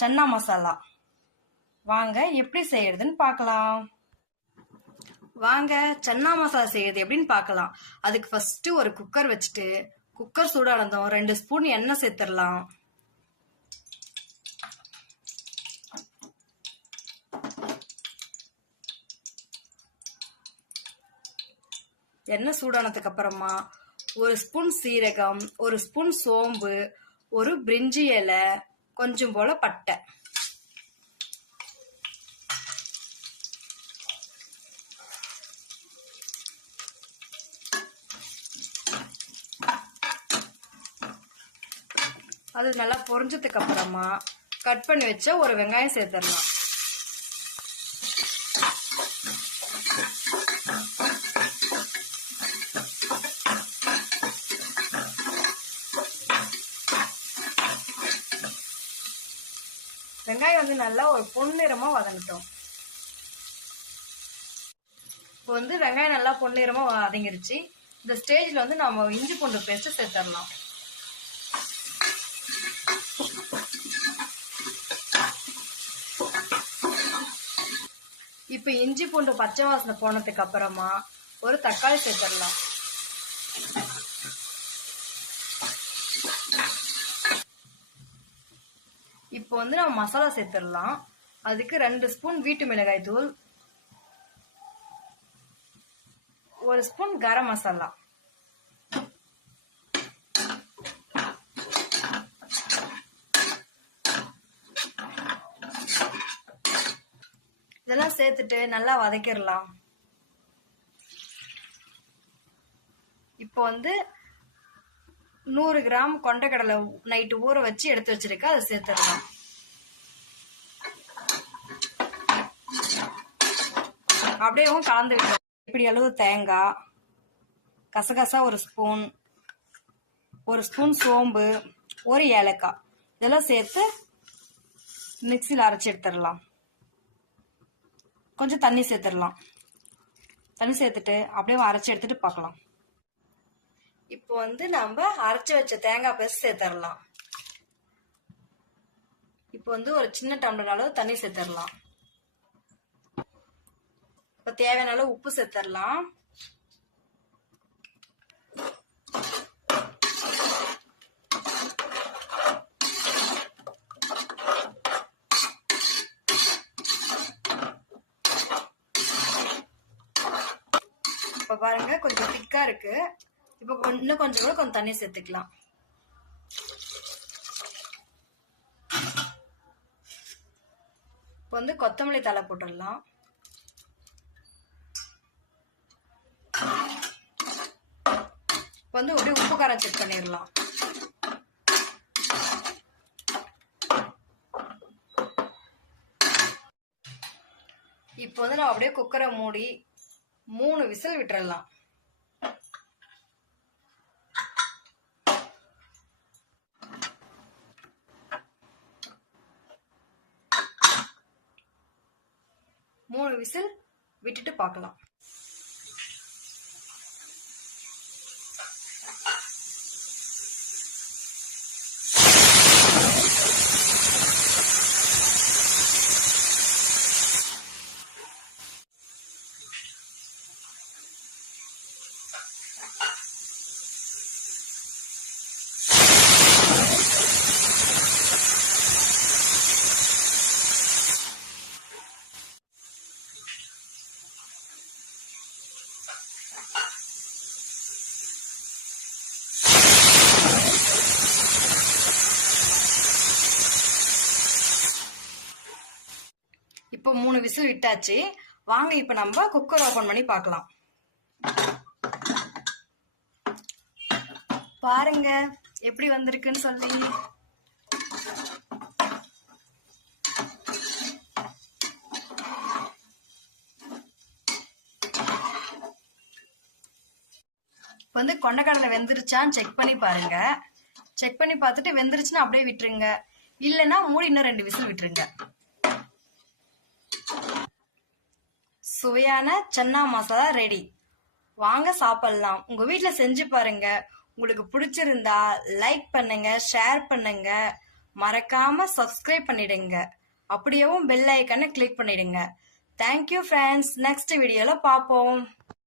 சன்னா மசாலா. வாங்க எப்படி செய்யறதுன்னு பார்க்கலாம். வாங்க சன்னா மசாலா செய்யறது எப்படின்னு பார்க்கலாம். அதுக்கு ஃபர்ஸ்ட் ஒரு குக்கர் வச்சுட்டு குக்கர் சூடானதும் 2 ஸ்பூன் எண்ணெய் சேர்த்துடலாம். எண்ணெய் சூடானதுக்கு அப்புறமா 1 ஸ்பூன் சீரகம், 1 ஸ்பூன் சோம்பு, 1 பிரிஞ்சி இலை, கொஞ்சம் போல பட்டை. அது நல்லா பொரிஞ்சதுக்கு அப்புறமா கட் பண்ணி வச்ச ஒரு வெங்காயம் சேர்த்துடலாம். வெங்காயம் வந்து நல்லா ஒரு பொன்னிறமா வதங்கட்டும். இப்போ வந்து வெங்காயம் நல்லா பொன்னிறமா வதங்கிருச்சு. இந்த ஸ்டேஜ்ல வந்து நம்ம இஞ்சி பூண்டு பேஸ்ட் சேர்த்துடலாம். இப்ப இஞ்சி பூண்டு பச்சை வாசனை போனதுக்கு அப்புறமா ஒரு தக்காளி சேர்த்துடலாம். இப்போ வந்து நம்ம மசாலா சேர்த்துடலாம். அதுக்கு 2 ஸ்பூன் வீட்டு மிளகாய் தூள், 1 ஸ்பூன் கரம் மசாலா, இதெல்லாம் சேர்த்துட்டு நல்லா வதக்கிடலாம். இப்போ வந்து 100 கிராம் கொண்டைக்கடலை நைட்டு ஊற வச்சு எடுத்து வச்சிருக்க, அதை சேர்த்துடலாம். அப்படியேவும் கலந்து விடலாம். இப்படி அளவு தேங்காய், கசகசா 1 ஸ்பூன், 1 ஸ்பூன் சோம்பு, 1 ஏலக்காய், இதெல்லாம் சேர்த்து மிக்சியில் அரைச்சி எடுத்துடலாம். கொஞ்சம் தண்ணி சேர்த்துடலாம். தண்ணி சேர்த்துட்டு அப்படியே அரைச்சி எடுத்துட்டு பார்க்கலாம். இப்போ வந்து நம்ம அரைச்சி வச்ச தேங்காய் பேஸ்ட் சேர்த்துடலாம். இப்போ வந்து ஒரு சின்ன டம்ளர் அளவு தண்ணி சேர்த்துடலாம். இப்போ தேவையான அளவு உப்பு சேர்த்துடலாம். இப்ப பாருங்க கொஞ்சம் திக்கா இருக்கு. இப்ப இன்னும் கொஞ்சம் கூட கொஞ்சம் தண்ணி சேர்த்துக்கலாம். இப்போ வந்து கொத்தமல்லி தழை போட்டுடலாம். இப்போ வந்து அப்படியே உப்பு காரம் செக் பண்ணிடலாம். இப்போ வந்து நான் அப்படியே குக்கரை மூடி 3 விசில் விட்டுறலாம். விசில் விட்டுட்டு பார்க்கலாம். இப்போ 3 விசில் விட்டாச்சு. வாங்க இப்ப நம்ம குக்கர் ஓபன் பண்ணி பார்க்கலாம். பாருங்க எப்படி வந்திருக்குன்னு சொல்லி. இப்போ வந்து கொண்டைக்கடலை வெந்துருச்சான்னு செக் பண்ணி பாருங்க. செக் பண்ணி பார்த்துட்டு வெந்துருச்சுன்னா அப்படியே விட்டுருங்க. இல்லைன்னா மூடி இன்னும் 2 விசில் விட்டுருங்க. சுவையான சன்னா மசாலா ரெடி. வாங்க சாப்பிடலாம். உங்க வீட்டுல செஞ்சு பாருங்க. உங்களுக்கு பிடிச்சிருந்தா லைக் பண்ணுங்க, ஷேர் பண்ணுங்க, மறக்காம சப்ஸ்கிரைப் பண்ணிடுங்க. அப்படியேவும் பெல் ஐக்கானை கிளிக் பண்ணிடுங்க. Thank you friends. நெக்ஸ்ட் வீடியோல பார்ப்போம்.